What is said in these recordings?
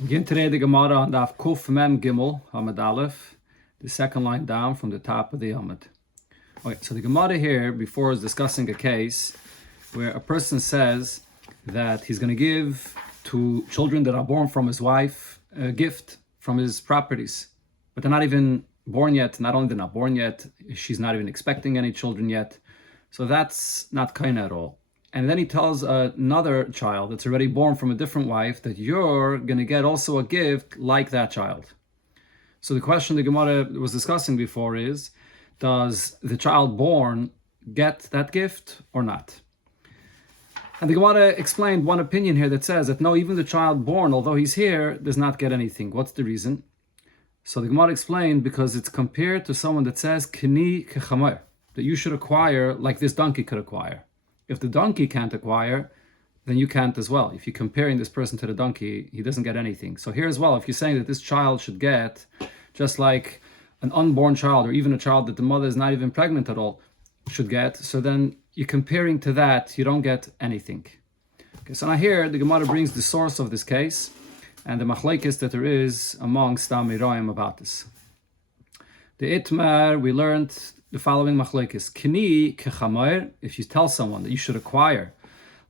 Begin today the Gemara on Daf Kuf Mem Gimel Hamad Aleph, the second line down from the top of the Hamad. Okay, so the Gemara here before is discussing a case where a person says that he's going to give to children that are born from his wife a gift from his properties, but they're not even born yet. Not only they're not born yet, she's not even expecting any children yet. So that's not kind at all. And then he tells another child that's already born from a different wife that you're going to get also a gift like that child. So the question the Gemara was discussing before is, does the child born get that gift or not? And the Gemara explained one opinion here that says that no, even the child born, although he's here, does not get anything. What's the reason? So the Gemara explained because it's compared to someone that says, Kini kechamer, that you should acquire like this donkey could acquire. If the donkey can't acquire, then you can't as well. If you're comparing this person to the donkey, he doesn't get anything. So here as well, if you're saying that this child should get, just like an unborn child, or even a child that the mother is not even pregnant at all, should get, so then you're comparing to that, you don't get anything. Okay, so now here, the Gemara brings the source of this case, and the machlekes that there is amongst Amirayim about this. The Itmar, we learned the following machlekes. Kini kechamer, if you tell someone that you should acquire,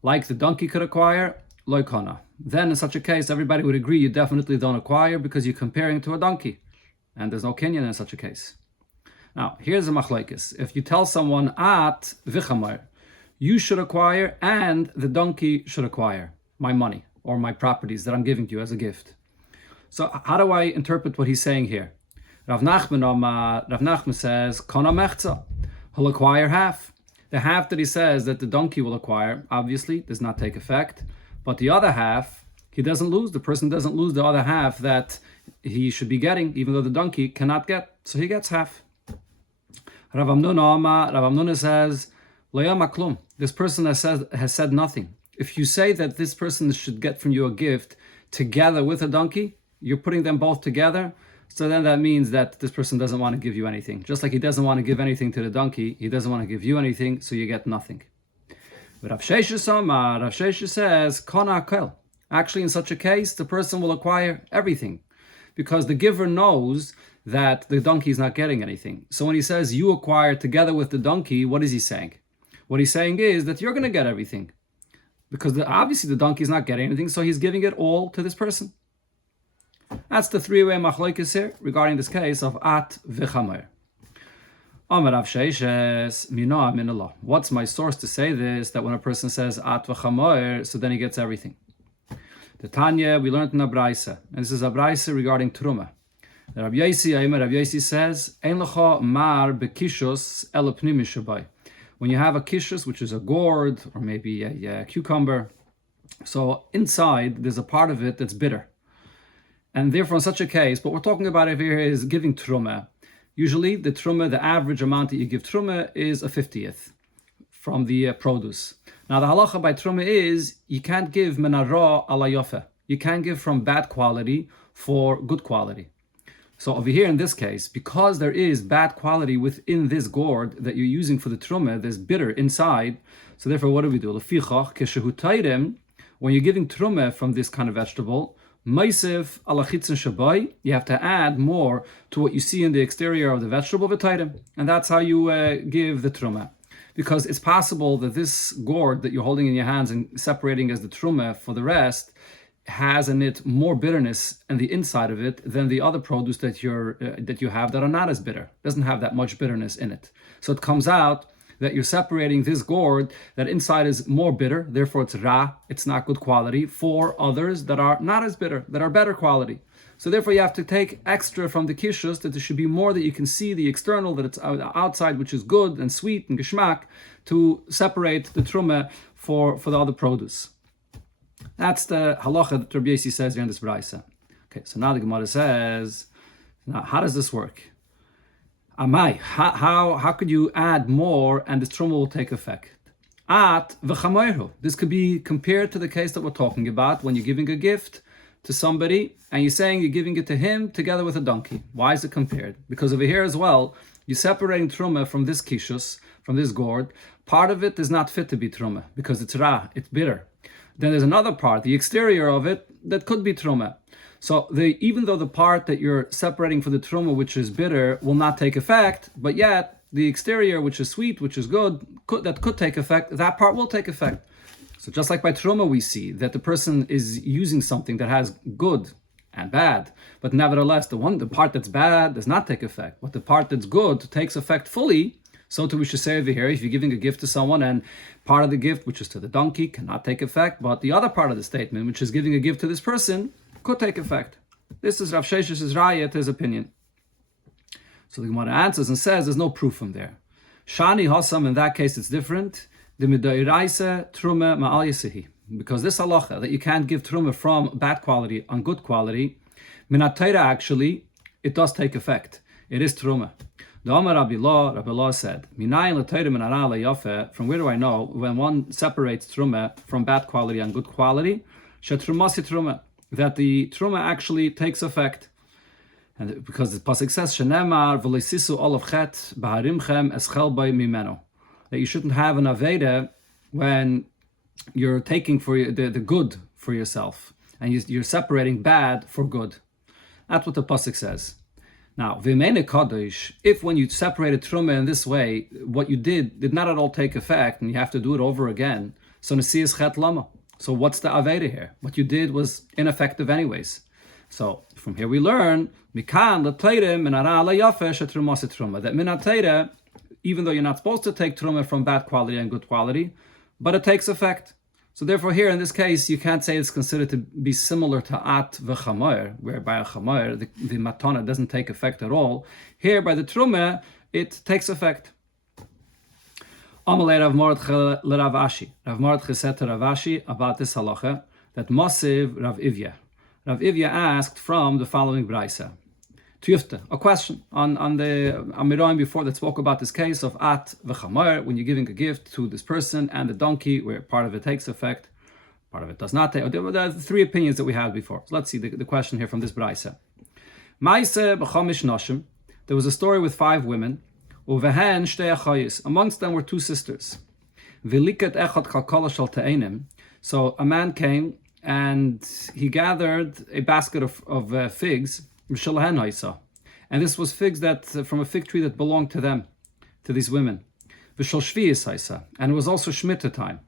like the donkey could acquire, loikana. Then in such a case, everybody would agree you definitely don't acquire because you're comparing to a donkey. And there's no kinyan in such a case. Now, here's a machlekes. If you tell someone at vichamer, you should acquire and the donkey should acquire my money or my properties that I'm giving to you as a gift. So how do I interpret what he's saying here? Rav Nachman says, Kona mechza, he'll acquire half. The half that he says that the donkey will acquire, obviously, does not take effect. But the other half, he doesn't lose. The person doesn't lose the other half that he should be getting, even though the donkey cannot get. So he gets half. Rav Amnuna says, Loyama klum. This person has said nothing. If you say that this person should get from you a gift together with a donkey, you're putting them both together. So then that means that this person doesn't want to give you anything. Just like he doesn't want to give anything to the donkey, he doesn't want to give you anything, so you get nothing. But Rav Shesha says, Kona akel. Actually, in such a case, the person will acquire everything because the giver knows that the donkey is not getting anything. So when he says you acquire together with the donkey, what is he saying? What he's saying is that you're going to get everything because obviously the donkey is not getting anything, so he's giving it all to this person. That's the three-way machlokes here regarding this case of at v'chamer. Amar Rav Sheishes, Mina Minallah. What's my source to say this? That when a person says at v'chamer, so then he gets everything. The Tanya we learned in a brayse, and this is a brayse regarding truma. The Rav Yosi says, Ein lecha mar bekishus el pnimi shabai. When you have a kishus, which is a gourd or maybe a cucumber, so inside there's a part of it that's bitter. And therefore, in such a case, what we're talking about over here is giving truma. Usually, the truma, the average amount that you give truma is a 50th from the produce. Now, the halacha by truma is you can't give menara ala yofe. You can't give from bad quality for good quality. So over here in this case, because there is bad quality within this gourd that you're using for the truma, there's bitter inside. So therefore, what do we do? Lefichach keshehu tayrem, when you're giving truma from this kind of vegetable, Ma'isiv ala chitzon shabai, you have to add more to what you see in the exterior of the vegetable v'tayrim, and that's how you give the truma. Because it's possible that this gourd that you're holding in your hands and separating as the truma for the rest has in it more bitterness in the inside of it than the other produce that you have that are not as bitter. It doesn't have that much bitterness in it. So it comes out that you're separating this gourd that inside is more bitter, therefore it's ra, it's not good quality, for others that are not as bitter, that are better quality. So therefore you have to take extra from the kishus, that there should be more that you can see the external, that it's outside, which is good and sweet and geschmack, to separate the truma for the other produce. That's the halacha that Rabbi Yosi says here in this brayse. Okay, so now the Gemara says, now how does this work? Amai, how could you add more and this truma will take effect? At v'chamoiru. This could be compared to the case that we're talking about when you're giving a gift to somebody and you're saying you're giving it to him together with a donkey. Why is it compared? Because over here as well, you're separating truma from this kishus, from this gourd. Part of it is not fit to be truma because it's ra, it's bitter. Then there's another part, the exterior of it, that could be truma. So even though the part that you're separating for the truma, which is bitter, will not take effect, but yet the exterior, which is sweet, which is good, that could take effect, that part will take effect. So just like by truma, we see that the person is using something that has good and bad, but nevertheless, the part that's bad does not take effect, but the part that's good takes effect fully. So too we should say over here, if you're giving a gift to someone and part of the gift, which is to the donkey, cannot take effect, but the other part of the statement, which is giving a gift to this person, could take effect. This is Rav Shesh's raya to his opinion. So the Gemara answers and says there's no proof from there. Shani Hassam, in that case it's different. The Midairaisa Trume Ma'al Yisihi. Because this halacha, that you can't give Trume from bad quality on good quality, Minat Torah actually, it does take effect. It is Trume. The Omar Rabbi Law said, from where do I know when one separates Trume from bad quality and good quality, that the Trume actually takes effect. And because the pasuk says, "Shenemar v'leisisu olav chet b'harimchem eschel bay mimeno," that you shouldn't have an aveda when you're taking for the good for yourself and you're separating bad for good. That's what the pasuk says. Now, v'meine kadosh, if when you separated truma in this way, what you did not at all take effect, and you have to do it over again, so nesias chet lama. So what's the aveda here? What you did was ineffective anyways. So from here we learn mikan l'teire minara layafe shetruma truma, that minatayre, even though you're not supposed to take truma from bad quality and good quality, but it takes effect. So therefore here in this case, you can't say it's considered to be similar to at v'chamoyer, where by a chamoyer, the matana doesn't take effect at all. Here by the truma, it takes effect. Amalei Rav Mordechai l'Rav Ashi. Rav Mordechai said to Rav Ashi about this halacha, that Masiv Rav Ivya. Rav Ivya asked from the following braysa. Tuyufta, a question on the Amiroim before that spoke about this case of at v'chamoyer, when you're giving a gift to this person and the donkey, where part of it takes effect, part of it does not take. There are three opinions that we had before. So let's see the question here from this braysa. Ma'aseh b'chamish nashim. There was a story with 5 women. Uvehen shtei achayis. Amongst them were 2 sisters. V'liket echad kalkala shal te'enim. So a man came and he gathered a basket of figs. And this was figs that from a fig tree that belonged to them, to these women. And it was also Shemitah time.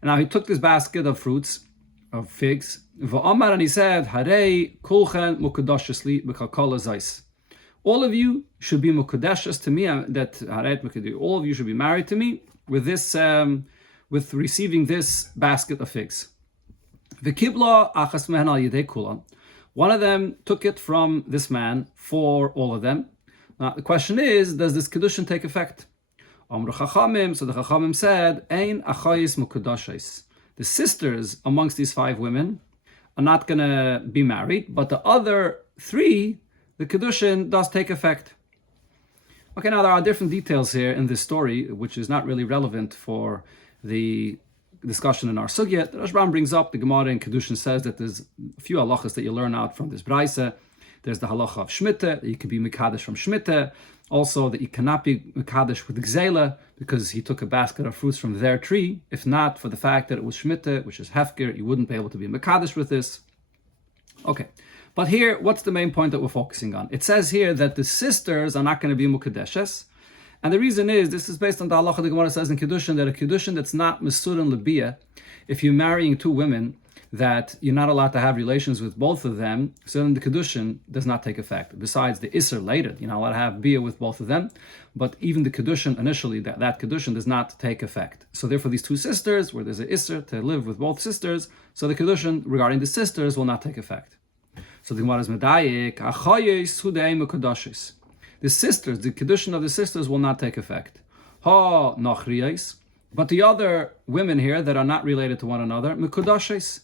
And now he took this basket of fruits, of figs, and he said, all of you should be mukadeshes to me, all of you should be married to me with this, with receiving this basket of figs. One of them took it from this man for all of them. Now the question is, does this kedushin take effect? So the Chachamim said, Ein achayis mukadashis. The sisters amongst these 5 women are not going to be married, but the other 3, the kedushin does take effect. Okay, now there are different details here in this story, which is not really relevant for the discussion in our sugya. The Rashbam brings up, the Gemara in Kedushin says that there's a few halachas that you learn out from this brayse. There's the halacha of Shemitah, that you can be Mekadesh from Shemitah. Also, that you cannot be Mekadesh with Gzela, because he took a basket of fruits from their tree. If not for the fact that it was Shemitah, which is Hefker, you wouldn't be able to be Mekadesh with this. Okay. But here, what's the main point that we're focusing on? It says here that the sisters are not going to be Mukadeshes. And the reason is, this is based on the halacha the Gemara says in Kedushin, that a Kedushin that's not Mesur and Libiyah, if you're marrying 2 women, that you're not allowed to have relations with both of them, so then the Kedushin does not take effect. Besides the Isser later, you're not allowed to have Biyah with both of them, but even the Kedushin initially, that Kedushin does not take effect. So therefore these 2 sisters, where there's an Isser to live with both sisters, so the Kedushin regarding the sisters will not take effect. So the Gemara is Medayik, Achayes Hudei Mukadashis. The sisters, the Kedushin of the sisters will not take effect. Ha nachriyais. But the other women here that are not related to one another, Mekudashes.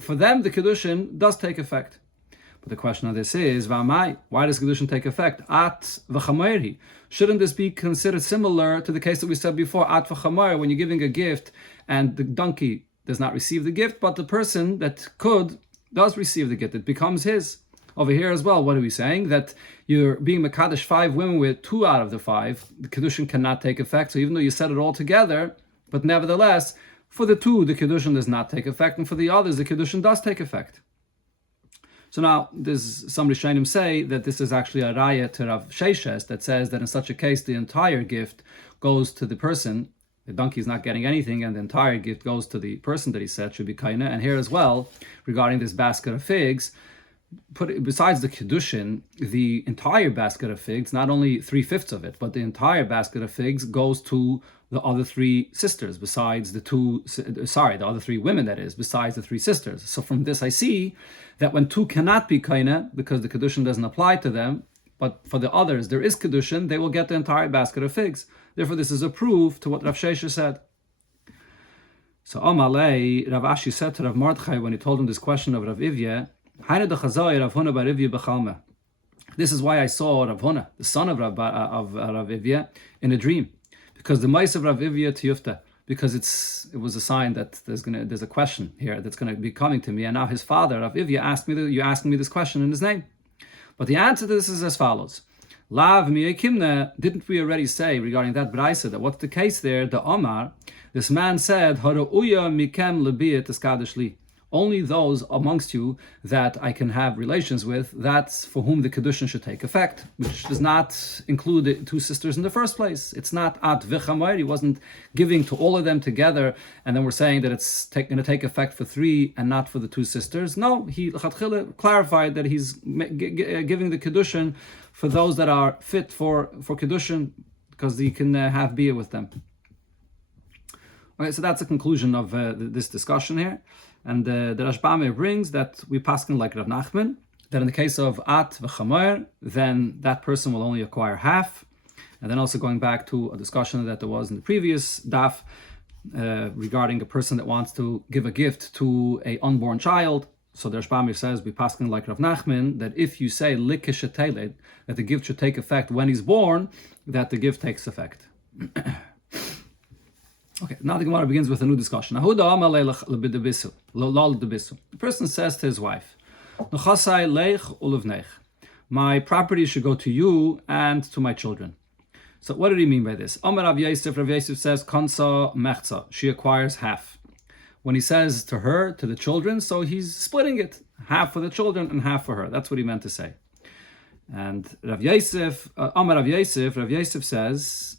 For them, the Kedushin does take effect. But the question of this is, V'amai, why does Kedushin take effect? At v'chamayri. Shouldn't this be considered similar to the case that we said before, at v'chamayr, when you're giving a gift and the donkey does not receive the gift, but the person that does receive the gift, it becomes his. Over here as well, what are we saying? That you're being Mekadesh 5 women with 2 out of the 5, the Kedushin cannot take effect. So even though you said it all together, but nevertheless, For the two, the Kiddushin does not take effect, and for the others, the Kiddushin does take effect. So now, some Rishonim say that this is actually a raya to Rav Sheshes that says that in such a case, the entire gift goes to the person. The donkey is not getting anything, and the entire gift goes to the person that he said should be kaina. And here as well, regarding this basket of figs, besides the Kiddushin, the entire basket of figs, not only 3/5 of it, but the entire basket of figs goes to the other three sisters, besides the other three women, that is, besides the three sisters. So from this I see that when two cannot be kaina, because the Kiddushin doesn't apply to them, but for the others there is Kiddushin, they will get the entire basket of figs. Therefore this is a proof to what Rav Shesha said. So Amalei, Rav Ashi said to Rav Mordechai when he told him this question of Rav Ivye, this is why I saw Rav Huna, the son of Rav Ivye, in a dream. Because the mice of Rav Ivye Tiyufta, because it was a sign that there's a question here that's going to be coming to me, and now his father, Rav Ivye, you're asking me this question in his name. But the answer to this is as follows. Lav miyekimne, didn't we already say regarding that Braisa that what's the case there? The Omar, this man said, Harauya mikem lebiyat eskadish li. Only those amongst you that I can have relations with, that's for whom the Kiddushin should take effect, which does not include the two sisters in the first place. It's not at v'chamayr, he wasn't giving to all of them together, and then we're saying that it's going to take effect for three and not for the two sisters. No, he clarified that he's giving the Kiddushin for those that are fit for Kiddushin, because he can have beer with them. Okay, so that's the conclusion of this discussion here. And the Rashbame brings that we paskin like Rav Nachman, that in the case of at v'chamer, then that person will only acquire half. And then also going back to a discussion that there was in the previous daf regarding a person that wants to give a gift to a unborn child. So the Rashbame says we paskin like Rav Nachman, that if you say likisheteled, that the gift should take effect when he's born, that the gift takes effect. Okay, now the Gemara begins with a new discussion. The person says to his wife, my property should go to you and to my children. So what did he mean by this? Rav Yosef says, Kansa mechza, she acquires half. When he says to her, to the children, so he's splitting it, half for the children and half for her. That's what he meant to say. And Rav Yosef says,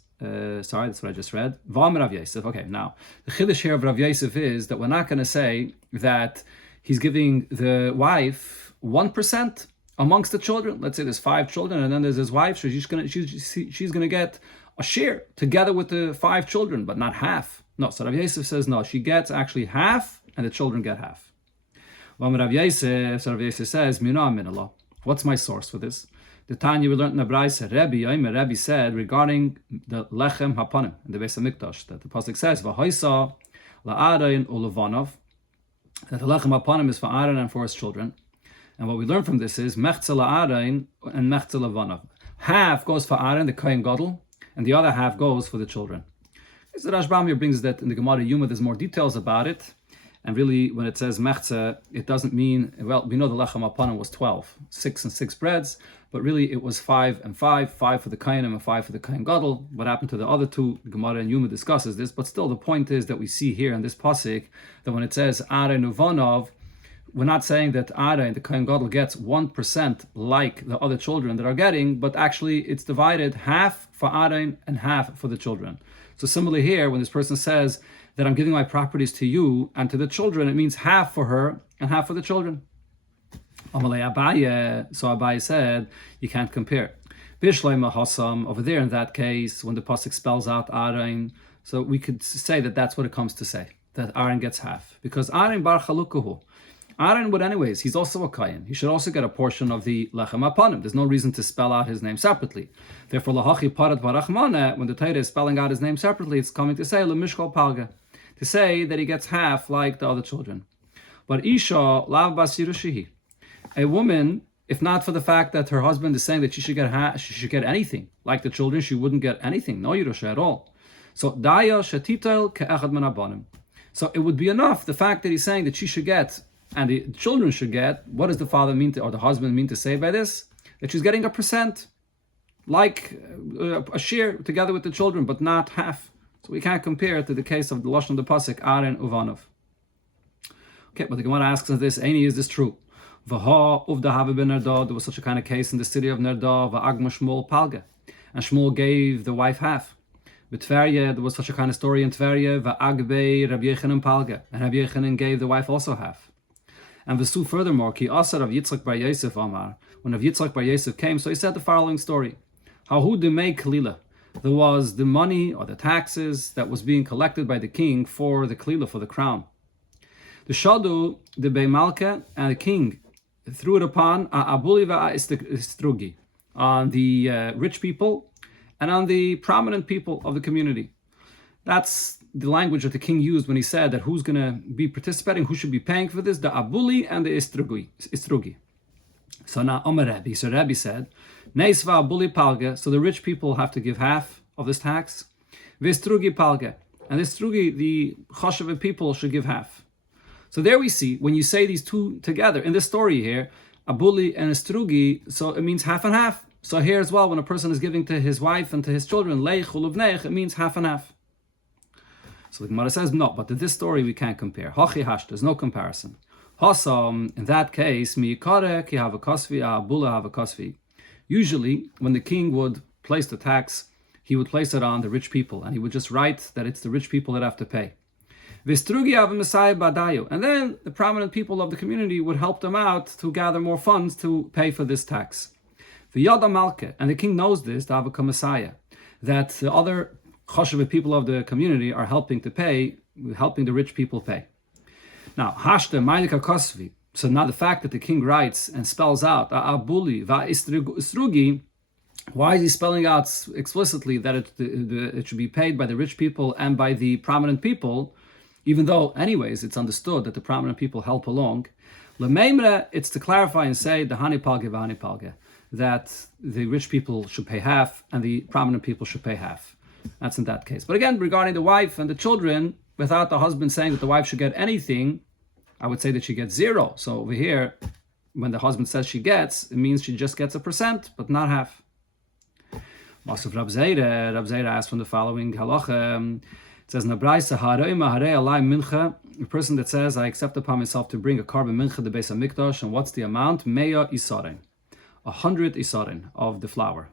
sorry, that's what I just read. Vam Rav Yosef. Okay, now the chiddush here of Rav Yosef is that we're not going to say that he's giving the wife 1% amongst the children. Let's say there's 5 children, and then there's his wife. So she's going to get a share together with the 5 children, but not half. No. So Rav Yosef says no. She gets actually half, and the children get half. Vam Rav Yosef. So Rav Yosef says, Mina min Allah. What's my source for this? The Tanya we learned in the Braisa, Rebbe said regarding the lechem hapanim in the Beis Hamikdash, that the pasuk says v'hoisa la'aron ulevanov, that the lechem hapanim is for Aaron and for his children. And what we learn from this is mechza la'aron and mechza levanov. Half goes for Aaron, the Kohen Gadol, and the other half goes for the children. So the Rashbam here brings that in the Gemara Yuma there's more details about it. And really, when it says mechza, it doesn't mean, well, we know the lechem hapanim was 12, 6 and 6 breads, but really it was 5 and 5 for the Kohanim and 5 for the Kohen Gadol. What happened to the other two? Gemara and Yuma discusses this, but still the point is that we see here in this pasuk that when it says Aaron uvanov, we're not saying that Aaron, the Kohen Gadol, gets 1% like the other children that are getting, but actually it's divided half for Aaron and half for the children. So similarly here, when this person says that I'm giving my properties to you and to the children, it means half for her and half for the children. So Abaye said, you can't compare. Over there in that case, when the pasuk spells out Aaron, so we could say that that's what it comes to say, that Aaron gets half. Because Aaron bar chalukahu. Aaron would anyways, he's also a Kayan. He should also get a portion of the lechem hapanim. There's no reason to spell out his name separately. Therefore, lahachi parat barachmane, when the Torah is spelling out his name separately, it's coming to say lemishkol palga, to say that he gets half like the other children. But Isha lav basirushihi, a woman, if not for the fact that her husband is saying that she should get anything like the children, she wouldn't get anything, no Yerusha at all. So daya shetitel ke'echad min habanim. So it would be enough the fact that he's saying that she should get and the children should get. What does the father mean to, or the husband mean to say by this? That she's getting 1%, like a share together with the children, but not half. So we can't compare it to the case of the Lashon of the Pasuk, Aaron Uvanov. Okay, but the Gemara asks us this, Eini, is this true? V'ha uvda have ben Nerda, there was such a kind of case in the city of Nerda, v'agma Shmuel palga, and Shmuel gave the wife half. B'Tverya, there was such a kind of story in Tverya, v'agbei Rabbi Yechanan palga, and Rabbi Yechanan gave the wife also half. And V'su furthermore, ki asa Rav Yitzchak bar Yosef Amar, when Rav Yitzchak bar Yosef came, so he said the following story. Hahu demei kalila, there was the money or the taxes that was being collected by the king for the kalila, for the crown. The Shadu, the Bei Malka, and the king threw it upon Abuli Istrugi, on the rich people and on the prominent people of the community. That's the language that the king used when he said that who's going to be participating, who should be paying for this, the Abuli and the Istrugi. So now Rabbi said, Neisva Abuli Palga, so the rich people have to give half of this tax, Vistrugi Palga, and the Istrugi, the Choshev people, should give half. So there we see, when you say these two together, in this story here, Abuli and Istrugi, so it means half and half. So here as well, when a person is giving to his wife and to his children, Leich uluvneich, it means half and half. So the Gemara says, no, but to this story we can't compare. Hachi hash, there's no comparison. Hasam, in that case, miikare ki have a kasvi, abula have a kasvi. Usually, when the king would place the tax, he would place it on the rich people, and he would just write that it's the rich people that have to pay. And then the prominent people of the community would help them out to gather more funds to pay for this tax. And the king knows this, that the other choshev people of the community are helping to pay, helping the rich people pay. Now, so now the fact that the king writes and spells out abuli va istrugi, why is he spelling out explicitly that it should be paid by the rich people and by the prominent people? Even though, anyways, it's understood that the prominent people help along. L'meimre, it's to clarify and say, the hani palge v'hani palge, that the rich people should pay half and the prominent people should pay half. That's in that case. But again, regarding the wife and the children, without the husband saying that the wife should get anything, I would say that she gets zero. So over here, when the husband says she gets, it means she just gets 1%, but not half. Masuf Rab Zeira asked from the following halacha. It says, a person that says, I accept upon myself to bring a carbon mincha to Beis HaMikdash, and what's the amount? 100 isarin, 100 isarin of the flour.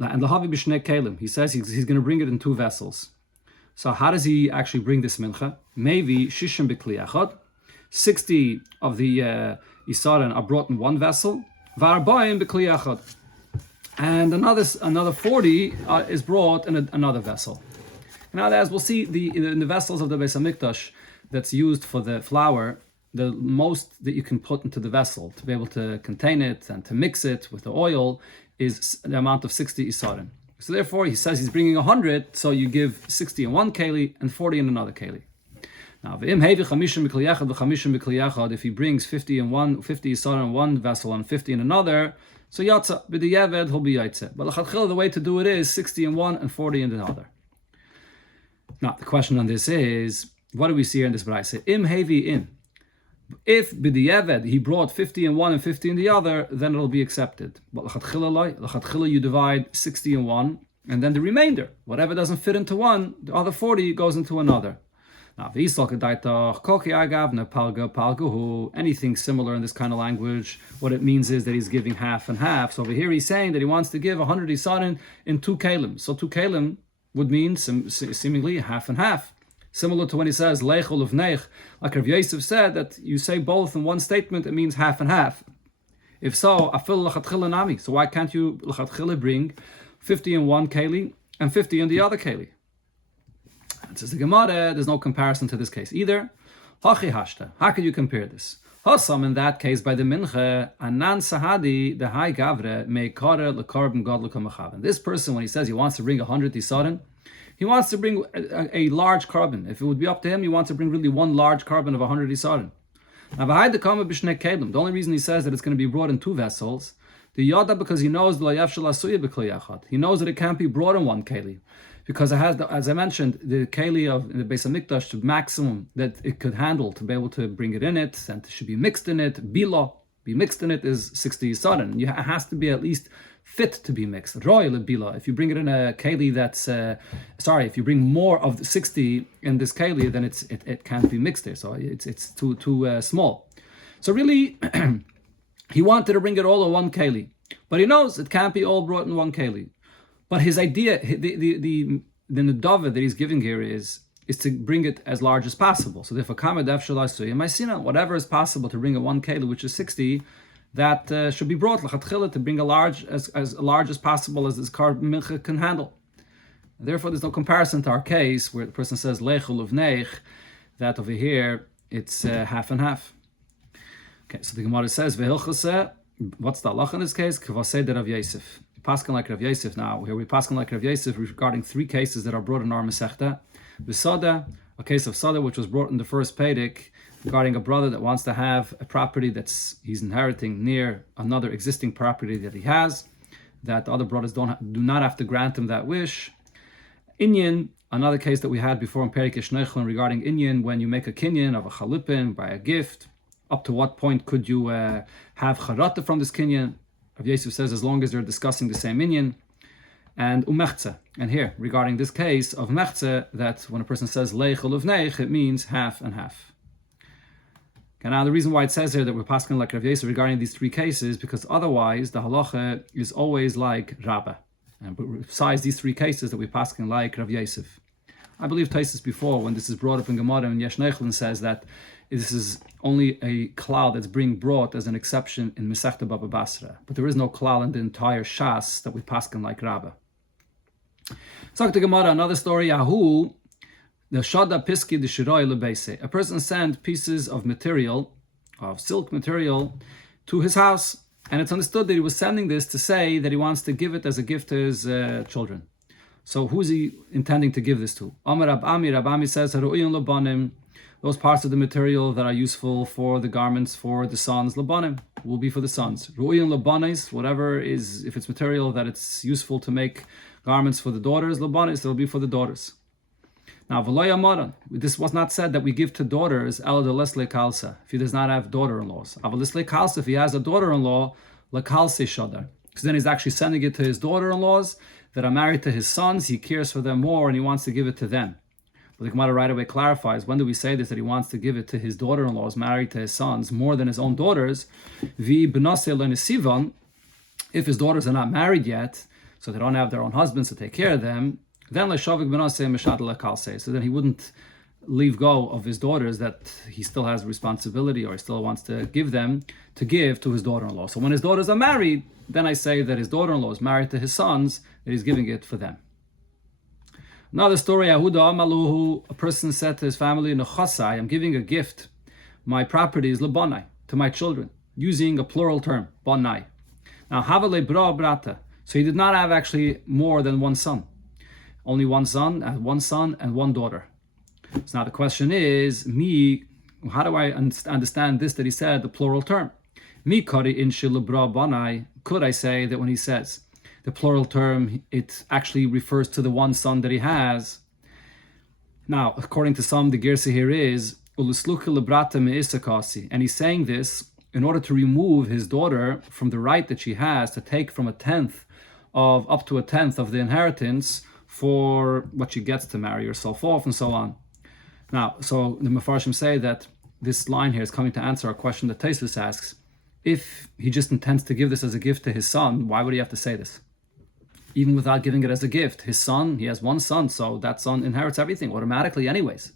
And lahavi b'shnei kelim, he says he's going to bring it in 2 vessels. So how does he actually bring this mincha? Maybe shishim b'kli echad, 60 of the isarin are brought in 1 vessel, v'arbaim b'kli echad, and another 40 is brought in another vessel. Now, as we'll see, in the vessels of the Beis HaMikdash that's used for the flour, the most that you can put into the vessel to be able to contain it and to mix it with the oil is the amount of 60 isarin. So therefore, he says he's bringing 100, so you give 60 in 1 keli and 40 in another keli. Now, if he brings 50 isarin in one vessel and 50 in another, so yatsa b'diyeved he'll be yaitze. But the way to do it is 60 in one and 40 in the other. Now, the question on this is, what do we see here in this brayse? Im hevi in. If b'diyeved he brought 50 in one and 50 in the other, then it'll be accepted. But l'chatchila you divide 60 in one, and then the remainder, whatever doesn't fit into one, the other 40 goes into another. Now, anything similar in this kind of language, what it means is that he's giving half and half. So over here he's saying that he wants to give 100 isarin in 2 kalim. So 2 kalim would mean seemingly half and half. Similar to when he says, Leich uluvneich, like Rav Yosef said, that you say both in one statement, it means half and half. If so, afil l'chatchila nami. So why can't you l'chatchila bring 50 in 1 keli and 50 in the other keli? It says the Gemara, there's no comparison to this case either. Hachi hashta, how could you compare this? Hasam, in that case, by the mincha, anan sahadi, the high gavre, may kare l'karbim god l'kamachav. This person, when he says he wants to bring 100 isarin, he wants to bring a large carbon. If it would be up to him, he wants to bring really 1 large carbon of 100 isarin. Now, the only reason he says that it's going to be brought in 2 vessels, the yada, because he knows he knows that it can't be brought in 1 keli. Because it has, as I mentioned, the keli of the Beis HaMikdash, the maximum that it could handle to be able to bring it in it, and it should be mixed in it. Bila, be mixed in it, is 60 isarin. It has to be at least fit to be mixed. Royal bila. If you bring it in a keli that's if you bring more of the 60 in this keli, then it can't be mixed there. So it's too small. So really, he wanted to bring it all in one keli, but he knows it can't be all brought in one keli. But his idea, the nedava that he's giving here is to bring it as large as possible. So therefore, whatever is possible to bring a one keli, which is 60, that should be brought to bring as large as possible as this car milcha can handle. Therefore, there's no comparison to our case where the person says lechul of neich, that over here it's half and half. Okay, so the Gemara says vehilchase. What's the halacha in this case? Kvasei de Rav Yosef. Paskin like Rav Yosef now. Here we paskin like Rav Yosef regarding 3 cases that are brought in our Masechta. V'sada, a case of sada which was brought in the first Pedic regarding a brother that wants to have a property he's inheriting near another existing property that he has, that the other brothers do not have to grant him that wish. Inyan, another case that we had before in Perik Yishnechlin regarding Inyan, when you make a kinyan of a chalupin by a gift, up to what point could you have charata from this kinyan? Rav Yosef says as long as they're discussing the same inyan. And umechze. And here, regarding this case of mechze, that when a person says leichel of neich, it means half and half. Okay, now the reason why it says here that we're passing like Rav Yosef regarding these 3 cases, because otherwise the halacha is always like Rabbah. And besides these 3 cases that we're passing like Rav Yosef. I believe Taisus before, when this is brought up in Gemara, and Yesh Nechlin says that this is only a klal that's being brought as an exception in Masechta Bava Basra. But there is no klal in the entire Shas that we paskin like Rabbah. So to Gemara, another story, Yahu, the Shada Piski the Shiroi Lebeise. A person sent pieces of material, of silk material, to his house. And it's understood that he was sending this to say that he wants to give it as a gift to his children. So who's he intending to give this to? Amar Rabami says, those parts of the material that are useful for the garments for the sons, Labanim, will be for the sons. Ru'in Labanis, whatever is, if it's material that it's useful to make garments for the daughters, Labanis, it'll be for the daughters. Now, V'loya Maran, this was not said that we give to daughters, Eladelesle Kalsa, if he does not have daughter-in-laws. Avalesle Kalsa, if he has a daughter-in-law, Lakalse Shadar. Because then he's actually sending it to his daughter-in-laws that are married to his sons, he cares for them more and he wants to give it to them. But the Gemara right away clarifies, when do we say this, that he wants to give it to his daughter-in-laws married to his sons more than his own daughters? If his daughters are not married yet, so they don't have their own husbands to take care of them, then so then he wouldn't leave go of his daughters that he still has responsibility or he still wants to give them to give to his daughter-in-law. So when his daughters are married, then I say that his daughter-in-law is married to his sons, that he's giving it for them. Another story, Yahuda Amaluhu, a person said to his family, Nechasai, I'm giving a gift. My property is Labanai, to my children, using a plural term, Banai. Now, Havale Bra Brata. So he did not have actually more than one son. Only one son and one daughter. So now the question is, how do I understand this that he said, the plural term? Kari in Shilabra Banai. Could I say that when he says the plural term, it actually refers to the one son that he has? Now, according to some, the girsa here is, and he's saying this in order to remove his daughter from the right that she has to take from up to a tenth of the inheritance for what she gets to marry herself off and so on. Now, so the Mefarshim say that this line here is coming to answer a question that Tosfos asks. If he just intends to give this as a gift to his son, why would he have to say this? Even without giving it as a gift, his son, he has one son, so that son inherits everything automatically anyways.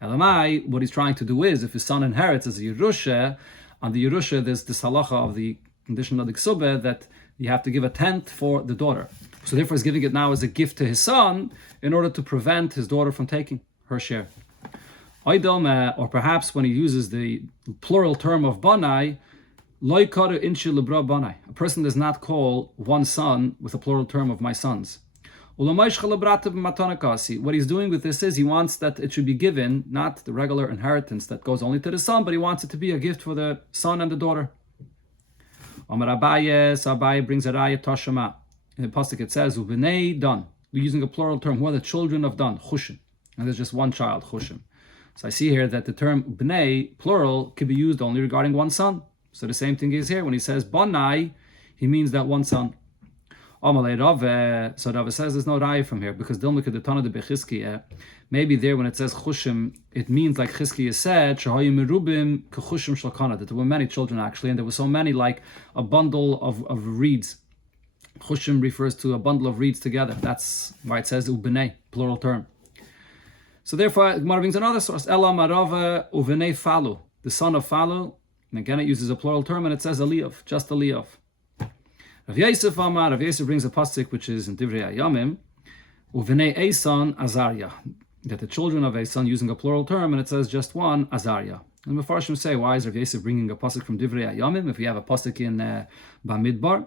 Elamai, what he's trying to do is, if his son inherits as a Yerusha, on the Yerusha there's this halacha of the condition of the Ksubah that you have to give a tenth for the daughter. So therefore he's giving it now as a gift to his son in order to prevent his daughter from taking her share. Or perhaps when he uses the plural term of Banai, a person does not call one son with a plural term of my sons. What he's doing with this is he wants that it should be given, not the regular inheritance that goes only to the son, but he wants it to be a gift for the son and the daughter. Abaye brings a raya Toshama. In the pasuk it says, "Ubenei Dan." We're using a plural term. Who are the children of Dan? Chushim. And there's just one child, Chushim. So I see here that the term Bnei, plural, could be used only regarding one son. So the same thing is here. When he says Banai, he means that one son. Amalei Rave, so Rave says there's no raya from here because Dilmika the Tana de Bechizkiya, maybe there when it says chushim, it means like Chizkiya said, Shahayim merubim kechushim shalkana, that there were many children actually, and there were so many like a bundle of reeds. Chushim refers to a bundle of reeds together. That's why it says ubnei, plural term. So therefore, Gemara brings another source. Ela marava uvenei falu, the son of falu. And again, it uses a plural term, and it says Eliyav, just Eliyav. Rav Yosef Amar, Rav Yosef brings a pasuk which is in Divrei Hayamim, uvenei Esan Azariah, that the children of Esan using a plural term, and it says just one Azariah. And the Mefarshim say, why is Rav Yosef bringing a pasuk from Divrei Hayamim if we have a pasuk in Bamidbar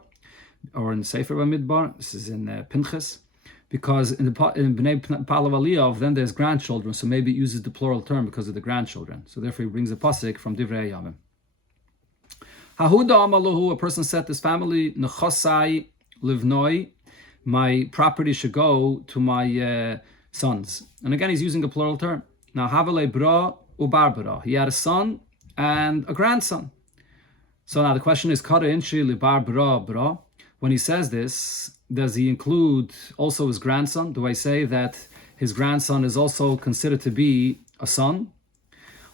or in Sefer Bamidbar? This is in Pinchas. Because in Bnei Palav Eliyav, then there's grandchildren, so maybe it uses the plural term because of the grandchildren. So therefore he brings a pasuk from Divrei Hayamim. Hahuda Amaluhu, a person said this family, Nechosai Livnoi, my property should go to my sons. And again, he's using a plural term. Now, Havale Bra Ubarbara. He had a son and a grandson. So now the question is, Kara Inshi Libar Bra Bra. When he says this, does he include also his grandson? Do I say that his grandson is also considered to be a son?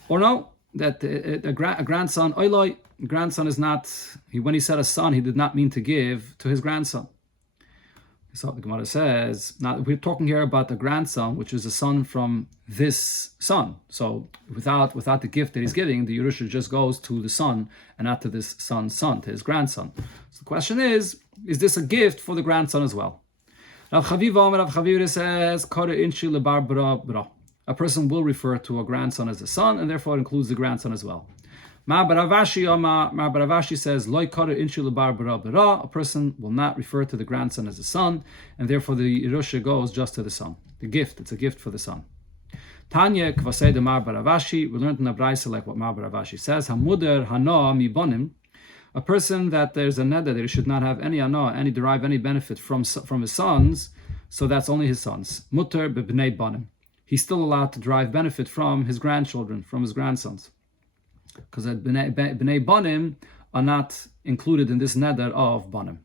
Or no, that a grandson, Oiloi, grandson is not, when he said a son, he did not mean to give to his grandson. So the Gemara says, now we're talking here about the grandson, which is a son from this son. So without the gift that he's giving, the Yerusha just goes to the son and not to this son's son, to his grandson. So the question is this a gift for the grandson as well? Rav Chaviv says, a person will refer to a grandson as a son, and therefore it includes the grandson as well. Ma'baravashi says, a person will not refer to the grandson as a son, and therefore the Yerusha goes just to the son. The gift, it's a gift for the son. Tanya Kvasei de Ma'baravashi, we learned in the Braisa like what Ma'baravashi says, Hamuder Hana Mibonim, a person that there's a neder that he should not have any ana, any derive any benefit from his sons, so that's only his sons. Mutter b'bnei banim. He's still allowed to derive benefit from his grandchildren, from his grandsons. Because b'nei banim are not included in this neder of banim.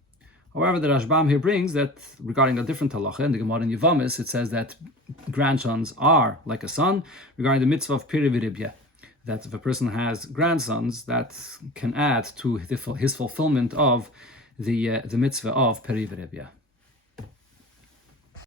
However, the Rashbam here brings that regarding a different halacha, in the Gemara in Yevamis, it says that grandsons are like a son, regarding the mitzvah of piri v'ribya, that if a person has grandsons, that can add to his fulfillment of the mitzvah of peri v'ribya.